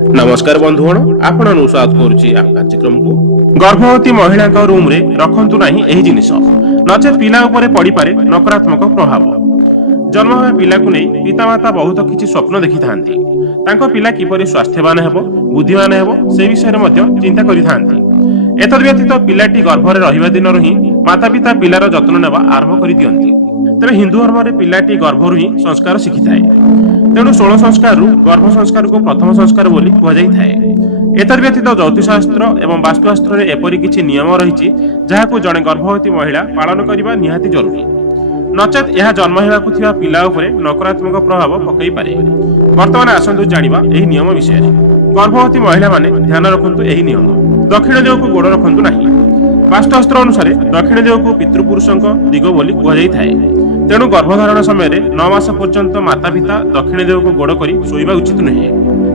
नमस्कार बंधुगण आपण अनुसाद करुची आ कार्यक्रम को गर्भवती महिला का रूम रे रखंतु नाही एही जिनिस नचे पिला ऊपर पड़ी पारे नकारात्मक प्रभाव। जन्म होगा पिला को नहीं पितामाता बहुत किछि स्वप्न देखि थांती तांको पिला किपरि स्वास्थ्यवान हेबो बुद्धिमान हेबो से विषय रे मध्य चिंता करि थांती। एतद व्यतीत पिलाटी गर्भरे रहिबा दिनरु ही माता पिता पिलार जत्न नेबा आरंभ करि दियंती। तबे हिंदू धर्म रे पिलाटी गर्भरु ही संस्कार शिखिथाए। तेणु 16 संस्कार गर्भ संस्कार को प्रथम संस्कार बोली कह जाए। एतद व्यतीत ज्योतिषशास्त्र एवं वास्तुशास्त्र रे एपरि किछि नियम रहिछि जहाकु जणे गर्भवती महिला पालन करिबा निहाती जरूरी। नचेत यह जन्म हेबाकु थिबा पिला उपरे नकारात्मक प्रभाव पकई पारे। वर्तमान आसंतु जानिबा एही नियम विषय रे। गर्भवती महिला माने ध्यान रखंतु एही नियम। दक्षिण दिगकु गोड़ रखंतु नाही। वास्तुशास्त्र अनुसार दक्षिण दिगकु पितृपुरुषक दिग बोली कह जाई थाए। तेणु गर्भधारण समय 9 मास पर्यंत माता पिता दक्षिण दिगकु गोड़ करी सोइबा उचित नहे।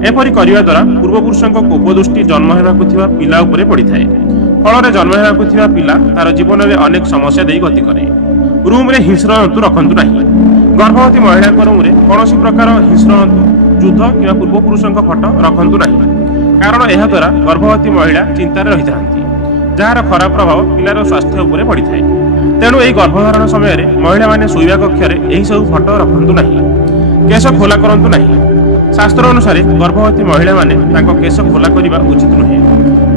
एपरि करिवा द्वारा पूर्वपुरुषक कोप दृष्टि जन्म हेबाकु थिबा पिला उपरे पड़िथाए। फल जन्म हेबाकु थिबा पिला तार जीवन में अनेक समस्या देई गति करे। रूम रे हिंस्र जंतु रखंतु नाही। गर्भवती महिला रूम रे कौनसी प्रकार हिंस्र जंतु युद्ध किंवा पूर्वपुरुषक फटो रखंतु नाही। कारण यह द्वारा गर्भवती महिला चिंतार रही थांती जार खराब प्रभाव पिलार स्वास्थ्य उपरे पड़िथाए। तेणु यही गर्भधारण समय महिला माने शोइबा कक्षरे एही सब फटो रखंतु नाही। केश खोला करंतु नाही। शास्त्र अनुसार गर्भवती महिला माने तांको केश खोला करिबा उचित नहे।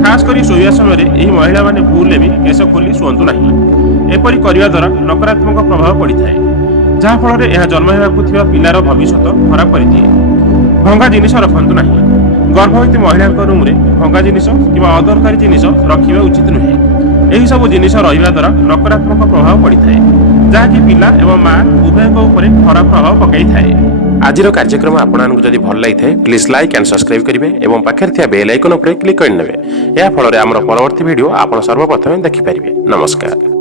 खास करी शोइबा समय एही महिला माने भूलले भी केश खोली सुअंतु नाही। एपरि करिबा द्वारा नकारात्मक प्रभाव पड़िथाए जहा फल यह जन्म हेबाकु थिबा पिलार भविष्यत खराब करिदिए। भंगा जिनिस रखंतु नाही। गर्भवती महिला रूम रे भंगा जिनिस किंवा अदरकारी जिनिस रखिबा उचित नुहे। एही सब जिनिस रहिबा द्वारा नकारात्मक प्रभाव पड़िथाए जहाँकि पिला एवं मां उभयक उपरे खराब प्रभाव पकई थाए। आजिर कार्यक्रम आपको जदि भल लगी प्लीज लाइक एंड सब्सक्राइब करेंगे और पाखे थिया बेल आइकन उपरे क्लिक करनेबे। या फल आमर परवर्ती वीडियो आप सर्वप्रथम देखिपारे। नमस्कार।